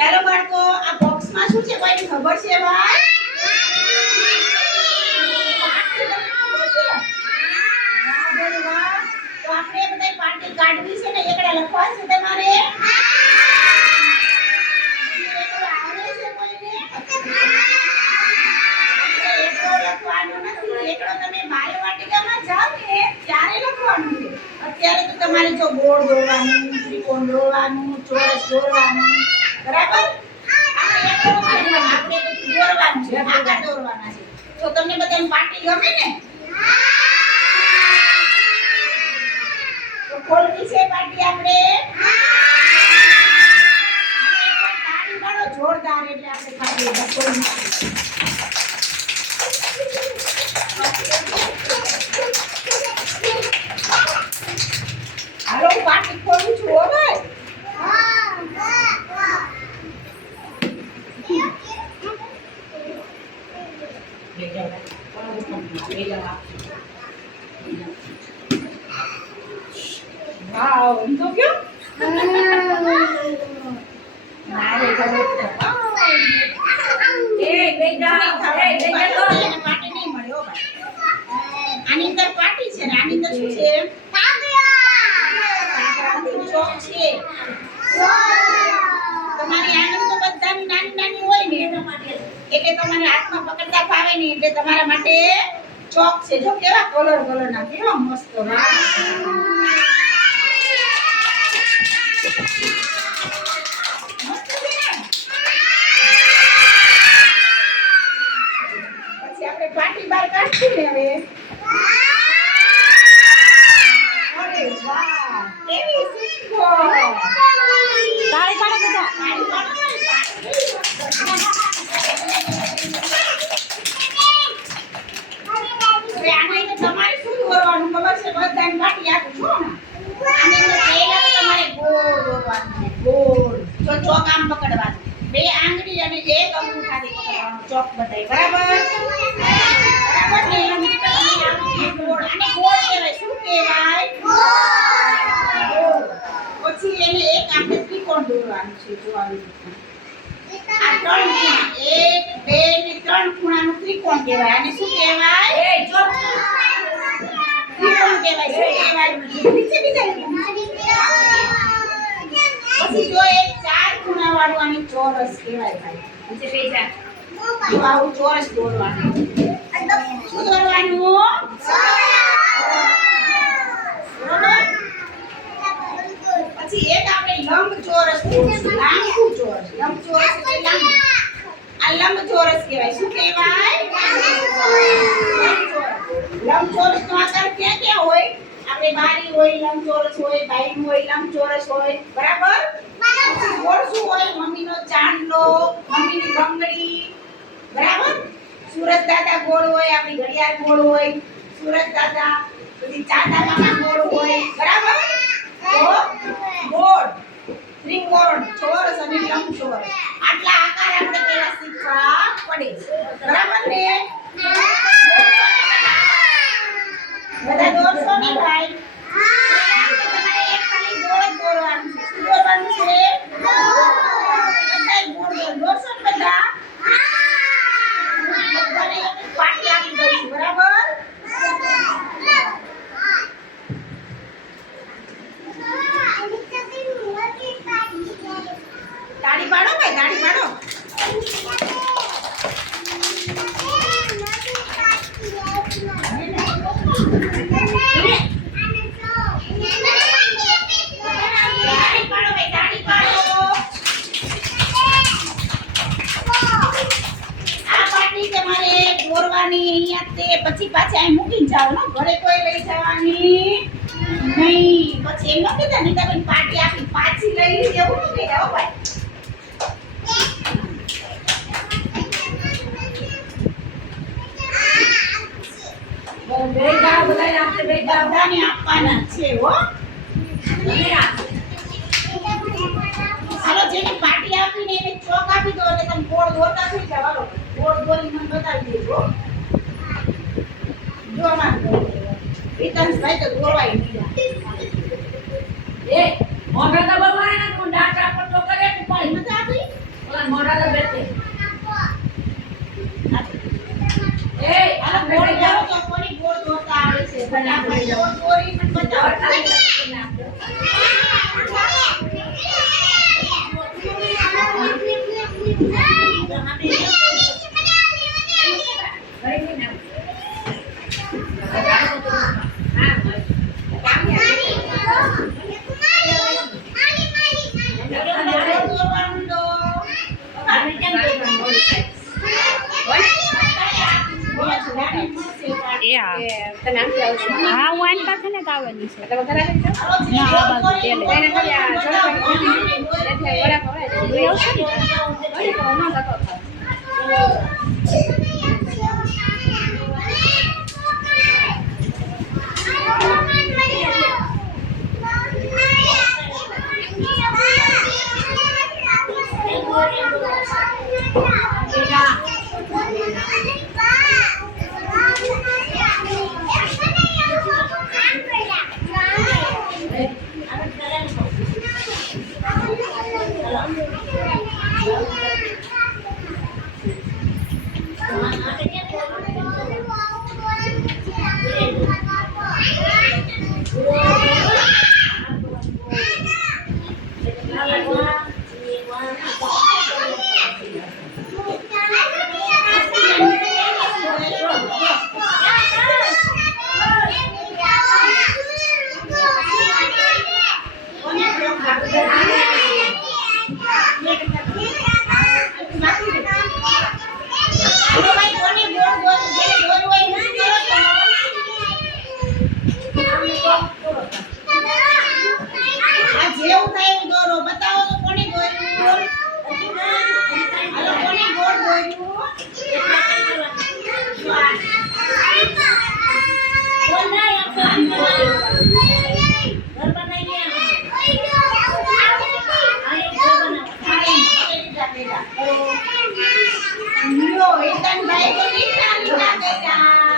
ચાલો બાળકો આ બોક્સમાં શું છે કોઈને ખબર છે ભાઈ? તો આપણે બધાય પાર્ટી કાઢવી છે ને એકડા લખવા છે તમારે એકડો આવડે છે કોઈને? એકડો લખવાનો નથી એકડો તમે બાલવાટિકામાં જાવ ને ત્યારે લખવાનું છે અત્યારે તો તમારે જો ગોળ દોરવાનું ત્રિકોણ દોરવાનું ચોરસ દોરવાનું બરાબર આપણે દોરવાનું છે આકાર દોરવાના છે તો તમને બધાને પાર્ટી ગમે ને તો ખોલવી છે પાર્ટી આપણે તાળી પાડો જોરદાર એટલે આપણે પાર્ટી ખોલવી હાલો હું પાર્ટી ખોલું છું હો ભાઈ વાવ તો ક્યો મારે ઘરે એ બેટા તો પાર્ટી નહીં મળ્યો ભાઈ આની અંદર પાર્ટી છે ને આની અંદર શું છે ચોક છે તમારી આંગળી તો બધાની નાની નાની હોય ને એટલે તમારે હાથમાં પકડતા ફાવે નહીં એટલે તમારા માટે ચોક છે જો કેવા કલર ના કેવા મસ્ત પછી આપણે પાર્ટી બાર કાઢશું ને હવે અરે વાહ કેવી સુખો તાળી પાડો બધા તાળી પાડો હવે આને તમારે શું દોરવાનું ખબર છે બધાને પાટી આપું છો ને આને પહેલા તમારે ગોળ દોરવાનું છે ગોળ જો ચોક આમ પકડવાનું બે આંગળી અને એક અંગૂઠાથી પકડવાનું ચોક બધાય બરાબર બરાબર ને ગોળ આને ગોળ કહેવાય શું કહેવાય ગોળ પછી એને એક આપણે ત્રિકોણ દોરવાનું છે જો આવી રીતના આ ત્રણ ખૂણા 1 2 ને 3 ખૂણાનું ત્રિકોણ કહેવાય આને શું કહેવાય એ જો ત્રિકોણ કહેવાય શું કહેવાય નીચે બીજા પછી જો એક 4 ખૂણા વાળું આને ચોરસ કહેવાય ભાઈ નીચે બેજા જો આવું ચોરસ દોરવાનું શું દોરવાનું પછી એક આપણે લંબચોરસ દોરશું લંબચોરસ લંબચોરસ એટલે લાંબુ આ લંબચોરસ કહેવાય શું કહેવાય લંબચોરસ નો આકાર ક્યાં ક્યાં હોય આપણે બારી હોય લંબચોરસ હોય બાયનું હોય લંબચોરસ હોય બરાબર ગોળ શું હોય મમ્મીનો ચાંદલો મમ્મીની બંગડી બરાબર સુરત દાદા ગોળ હોય આપણી ઘડિયાળ ગોળ હોય સુરત દાદા પછી ચાંદા મામા ગોળ હોય બરાબર તો ગોળ ત્રિકોણ ચોરસ અને લંબચોરસ આટલા આકાર આપણે પહેલા શીખવા પડે બરાબર ને બધા દોરશો ને ભાઈ તમારે એક ખાલી ગોળ દોરવાનું છે શું દોરવાનું છે બધા ગોળ દોરશો ને બધા બધાને એક પાટી આપી દઉં બરાબર તાળી પાડો ભાઈ તાળી પાડો અહીંયા તે પછી પાછી અહીં મૂકી જાવ ને ઘરે કોઈ લઈ જવાની નહીં પછી એમ ન કહેતા નીતાબેન પાર્ટી આપી પાછી લઈ લીધી એવું ન કહેતા હો ભાઈ બેટા બધાને આપણે બેટા બધાને આપવાના છે હો હાલો જેને પાર્ટી આપીને એને ચોક આપી દો એટલે તમે ગોળ દોરતા થઈ જાવ હાલો ગોળ દોરી મને બતાવી દેજો જો અમાર વિકાસભાઈ તો દોરવાય નહીં એ મોઢા દબાવવાના કોણ ડાટા પર તો કરે તો પાણી મત આપી હાલો ગોળ જાઓ તો કોની ગોળ દોરતા આવે છે ફટાફટ ગોળ દોરી મને બતાવો એ હા હા હું આની પાસે ને તો આવવાની છે ના આ બાજુ તેલ જેવું થાય એવું દોરો બતાવો તો કોની દોર્યું હાલો કોની ગોળ દોર્યું લ્યો ઈતનભાઈ તો લીટા લીટા કર્યા